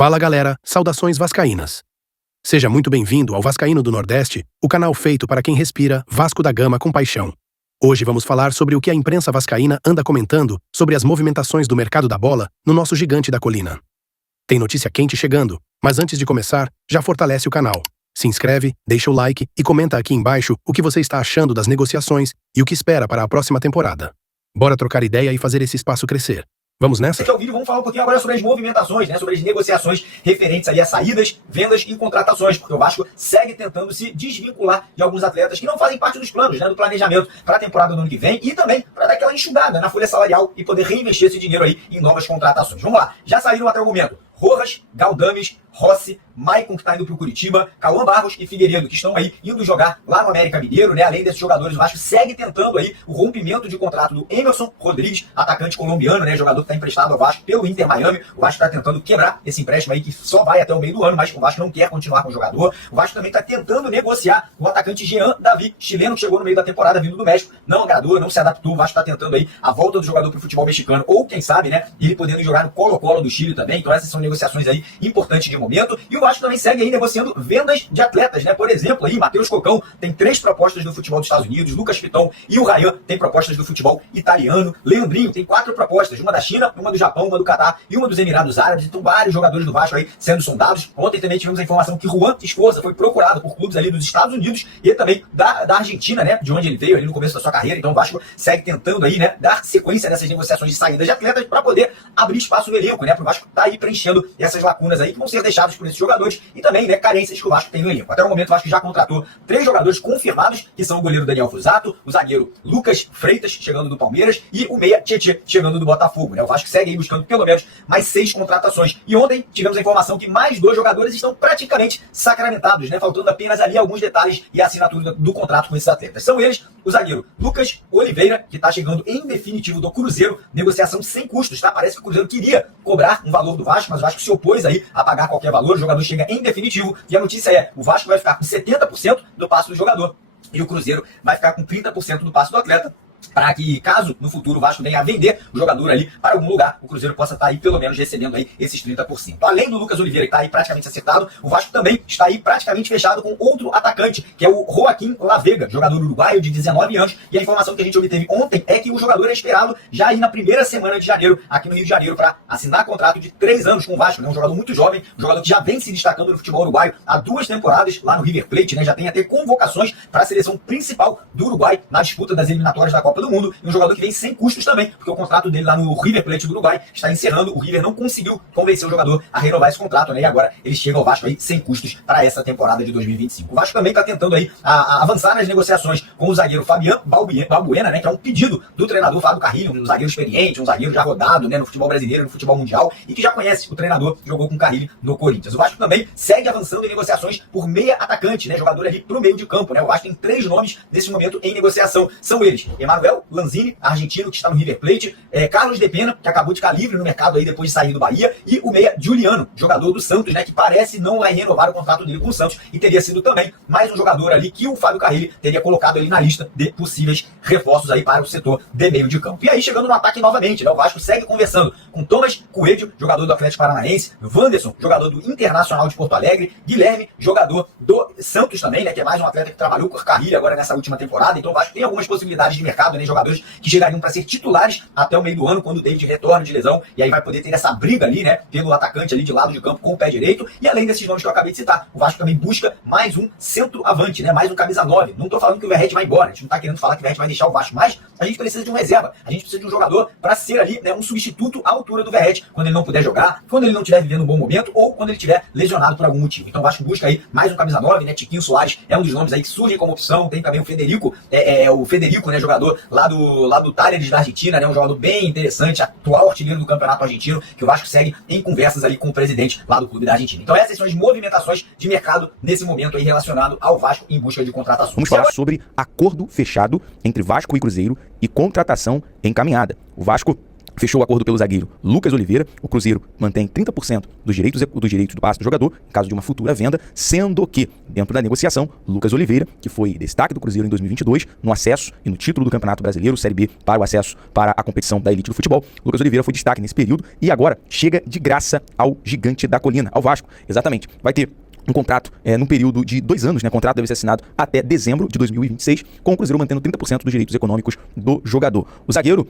Fala galera, saudações vascaínas. Seja muito bem-vindo ao Vascaíno do Nordeste, o canal feito para quem respira Vasco da Gama com paixão. Hoje vamos falar sobre o que a imprensa vascaína anda comentando sobre as movimentações do mercado da bola no nosso gigante da colina. Tem notícia quente chegando, mas antes de começar, já fortalece o canal. Se inscreve, deixa o like e comenta aqui embaixo o que você está achando das negociações e o que espera para a próxima temporada. Bora trocar ideia e fazer esse espaço crescer. Vamos nessa? Aqui é o vídeo, vamos falar um pouquinho agora sobre as movimentações, sobre as negociações referentes ali a saídas, vendas e contratações, porque o Vasco segue tentando se desvincular de alguns atletas que não fazem parte dos planos, do planejamento para a temporada do ano que vem e também para dar aquela enxugada na folha salarial e poder reinvestir esse dinheiro aí em novas contratações. Vamos lá, já saíram até o momento Rojas, Galdames, Rossi, Maicon, que está indo para o Curitiba, Cauã Barros e Figueiredo, que estão aí indo jogar lá no América Mineiro, Além desses jogadores, o Vasco segue tentando aí o rompimento de contrato do Emerson Rodrigues, atacante colombiano, jogador que está emprestado ao Vasco pelo Inter Miami. O Vasco está tentando quebrar esse empréstimo aí que só vai até o meio do ano, mas o Vasco não quer continuar com o jogador. O Vasco também está tentando negociar o atacante Jean Davi, chileno, que chegou no meio da temporada vindo do México, não agradou, não se adaptou. O Vasco está tentando aí a volta do jogador para o futebol mexicano, ou quem sabe, ele podendo jogar no Colo-Colo do Chile também. Então essas são negociações aí importantes de momento. E o Vasco também segue aí negociando vendas de atletas, Por exemplo, aí Matheus Cocão tem 3 propostas do futebol dos Estados Unidos, Lucas Piton e o Ryan tem propostas do futebol italiano, Leandrinho tem 4 propostas, uma da China, uma do Japão, uma do Catar e uma dos Emirados Árabes. Então vários jogadores do Vasco aí sendo sondados. Ontem também tivemos a informação que Juan Esforza foi procurado por clubes ali dos Estados Unidos e também da Argentina, de onde ele veio ali no começo da sua carreira. Então o Vasco segue tentando aí, dar sequência nessas negociações de saídas de atletas para poder abrir espaço no elenco, para o Vasco estar aí preenchendo essas lacunas aí que vão ser deixadas por esses jogadores e também, carências que o Vasco tem no elenco. Até o momento o Vasco já contratou 3 jogadores confirmados, que são o goleiro Daniel Fusato, o zagueiro Lucas Freitas, chegando do Palmeiras, e o meia Tietê, chegando do Botafogo. O Vasco segue aí buscando pelo menos mais 6 contratações. E ontem tivemos a informação que mais 2 jogadores estão praticamente sacramentados, faltando apenas ali alguns detalhes e a assinatura do contrato com esses atletas. São eles o zagueiro Lucas Oliveira, que está chegando em definitivo do Cruzeiro, negociação sem custos, Parece que o Cruzeiro queria cobrar um valor do Vasco, mas o Vasco se opôs aí a pagar qualquer valor. O jogador chega em definitivo e a notícia é: o Vasco vai ficar com 70% do passe do jogador e o Cruzeiro vai ficar com 30% do passe do atleta, para que, caso no futuro o Vasco venha a vender o jogador ali para algum lugar, o Cruzeiro possa estar aí pelo menos recebendo aí esses 30%. Além do Lucas Oliveira, que está aí praticamente acertado, o Vasco também está aí praticamente fechado com outro atacante, que é o Joaquim Lavega, jogador uruguaio de 19 anos, e a informação que a gente obteve ontem é que o jogador é esperado já aí na primeira semana de janeiro, aqui no Rio de Janeiro, para assinar contrato de 3 anos com o Vasco. Um jogador muito jovem, um jogador que já vem se destacando no futebol uruguaio há 2 temporadas lá no River Plate, já tem até convocações para a seleção principal do Uruguai na disputa das eliminatórias da Copa do Mundo, e um jogador que vem sem custos também, porque o contrato dele lá no River Plate do Uruguai está encerrando. O River não conseguiu convencer o jogador a renovar esse contrato, e agora ele chega ao Vasco aí sem custos para essa temporada de 2025. O Vasco também está tentando aí a avançar nas negociações com o zagueiro Fabián Balbuena, que é um pedido do treinador Fábio Carrilho, um zagueiro experiente, um zagueiro já rodado, no futebol brasileiro, no futebol mundial, e que já conhece o treinador que jogou com o Carrilho no Corinthians. O Vasco também segue avançando em negociações por meia atacante, jogador ali pro meio de campo, O Vasco tem 3 nomes nesse momento em negociação. São eles: Emanuel Lanzini, argentino, que está no River Plate, Carlos De Pena, que acabou de ficar livre no mercado aí depois de sair do Bahia, e o meia Juliano, jogador do Santos, que parece não vai renovar o contrato dele com o Santos, e teria sido também mais um jogador ali que o Fábio Carrilho teria colocado ali na lista de possíveis reforços aí para o setor de meio de campo. E aí, chegando no ataque novamente, o Vasco segue conversando com Thomas Coelho, jogador do Atlético Paranaense, Wanderson, jogador do Internacional de Porto Alegre, Guilherme, jogador do Santos também, que é mais um atleta que trabalhou com o Carrilho agora nessa última temporada. Então o Vasco tem algumas possibilidades de mercado, jogadores que chegariam para ser titulares até o meio do ano, quando o David retorna de lesão, e aí vai poder ter essa briga ali, pelo atacante ali de lado de campo com o pé direito. E além desses nomes que eu acabei de citar, o Vasco também busca mais um centroavante, mais um camisa 9. Não tô falando que o Verratti vai embora, a gente não tá querendo falar que o Verratti vai deixar o Vasco, mas a gente precisa de um reserva, a gente precisa de um jogador para ser ali, um substituto à altura do Verratti, quando ele não puder jogar, quando ele não estiver vivendo um bom momento, ou quando ele estiver lesionado por algum motivo. Então o Vasco busca aí mais um camisa 9, Tiquinho Soares é um dos nomes aí que surgem como opção. Tem também o Federico, jogador lá do Talleres da Argentina, um jogador bem interessante, atual artilheiro do campeonato argentino, que o Vasco segue em conversas ali com o presidente lá do clube da Argentina. Então essas são as movimentações de mercado nesse momento aí relacionado ao Vasco em busca de contratações. Vamos falar sobre acordo fechado entre Vasco e Cruzeiro e contratação encaminhada. O Vasco fechou o acordo pelo zagueiro Lucas Oliveira. O Cruzeiro mantém 30% dos direitos do passe do jogador, em caso de uma futura venda, sendo que, dentro da negociação, Lucas Oliveira, que foi destaque do Cruzeiro em 2022, no acesso e no título do Campeonato Brasileiro, Série B, para o acesso para a competição da elite do futebol, Lucas Oliveira foi destaque nesse período e agora chega de graça ao Gigante da Colina, ao Vasco. Exatamente. Vai ter um contrato num período de 2 anos, né? O contrato deve ser assinado até dezembro de 2026, com o Cruzeiro mantendo 30% dos direitos econômicos do jogador. O zagueiro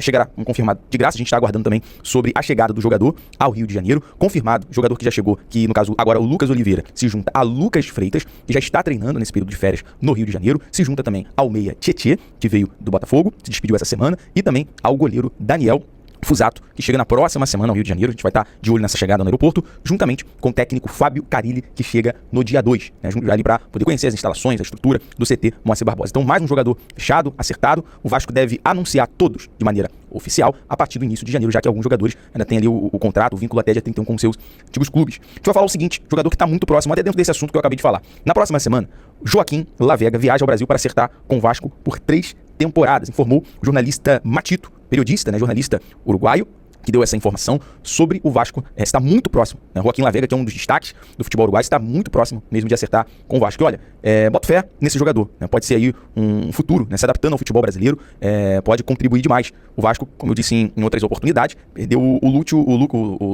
chegará confirmado de graça, a gente está aguardando também sobre a chegada do jogador ao Rio de Janeiro, confirmado, jogador que já chegou, que no caso agora o Lucas Oliveira se junta a Lucas Freitas, que já está treinando nesse período de férias no Rio de Janeiro, se junta também ao meia Tietê, que veio do Botafogo, se despediu essa semana, e também ao goleiro Daniel Fusato, que chega na próxima semana ao Rio de Janeiro. A gente vai estar de olho nessa chegada no aeroporto, juntamente com o técnico Fábio Carilli, que chega no dia 2, né, ali para poder conhecer as instalações, a estrutura do CT Moacir Barbosa. Então, mais um jogador fechado, acertado. O Vasco deve anunciar todos de maneira oficial a partir do início de janeiro, já que alguns jogadores ainda têm ali o contrato, o vínculo até dia 31 com seus antigos clubes. A gente vai falar o seguinte, jogador que está muito próximo, até dentro desse assunto que eu acabei de falar. Na próxima semana, Joaquim Lavega viaja ao Brasil para acertar com o Vasco por 3 temporadas, informou o jornalista Matito, periodista, né, jornalista uruguaio, que deu essa informação sobre o Vasco. Está muito próximo, né? Joaquim Lavega, que é um dos destaques do futebol uruguaio, está muito próximo mesmo de acertar com o Vasco. E olha, bota fé nesse jogador, né? Pode ser aí um futuro, né? Se adaptando ao futebol brasileiro, pode contribuir demais. O Vasco, como eu disse em outras oportunidades, perdeu o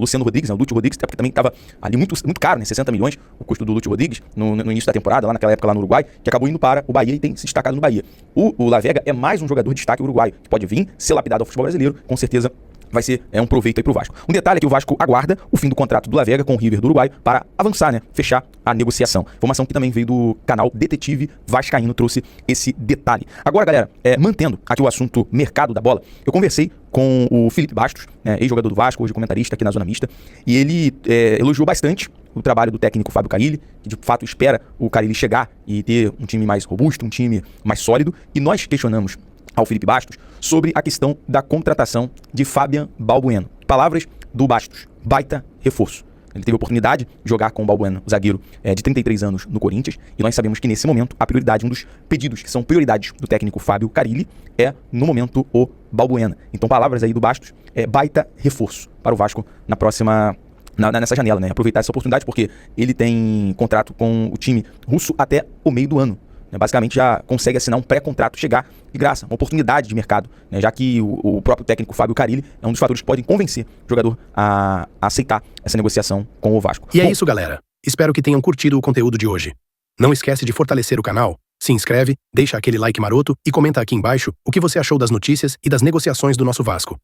Luciano Rodrigues, né? O Lúcio Rodrigues, até porque também estava ali muito caro, né? 60 milhões o custo do Lúcio Rodrigues no início da temporada, lá naquela época lá no Uruguai, que acabou indo para o Bahia e tem se destacado no Bahia. O Lavega é mais um jogador de destaque uruguaio, que pode vir ser lapidado ao futebol brasileiro, com certeza vai ser um proveito aí pro Vasco. Um detalhe é que o Vasco aguarda o fim do contrato do Lavega com o River do Uruguai para avançar, né? Fechar a negociação. Informação que também veio do canal Detetive Vascaíno, trouxe esse detalhe. Agora, galera, mantendo aqui o assunto mercado da bola, eu conversei com o Felipe Bastos, né, ex-jogador do Vasco, hoje comentarista aqui na Zona Mista, e ele elogiou bastante o trabalho do técnico Fábio Carilli, que de fato espera o Carilli chegar e ter um time mais robusto, um time mais sólido, e nós questionamos ao Felipe Bastos sobre a questão da contratação de Fabian Balbueno. Palavras do Bastos, baita reforço. Ele teve a oportunidade de jogar com o Balbueno, o zagueiro de 33 anos no Corinthians, e nós sabemos que nesse momento a prioridade, um dos pedidos que são prioridades do técnico Fábio Carilli é, no momento, o Balbuena. Então, palavras aí do Bastos, baita reforço para o Vasco na próxima... nessa janela, né? Aproveitar essa oportunidade porque ele tem contrato com o time russo até o meio do ano. Basicamente já consegue assinar um pré-contrato, chegar de graça, uma oportunidade de mercado, né? Já que o próprio técnico Fábio Carilli é um dos fatores que podem convencer o jogador a aceitar essa negociação com o Vasco. E é isso, galera. Espero que tenham curtido o conteúdo de hoje. Não esquece de fortalecer o canal, se inscreve, deixa aquele like maroto e comenta aqui embaixo o que você achou das notícias e das negociações do nosso Vasco.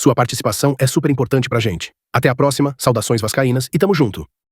Sua participação é super importante pra gente. Até a próxima, saudações vascaínas e tamo junto!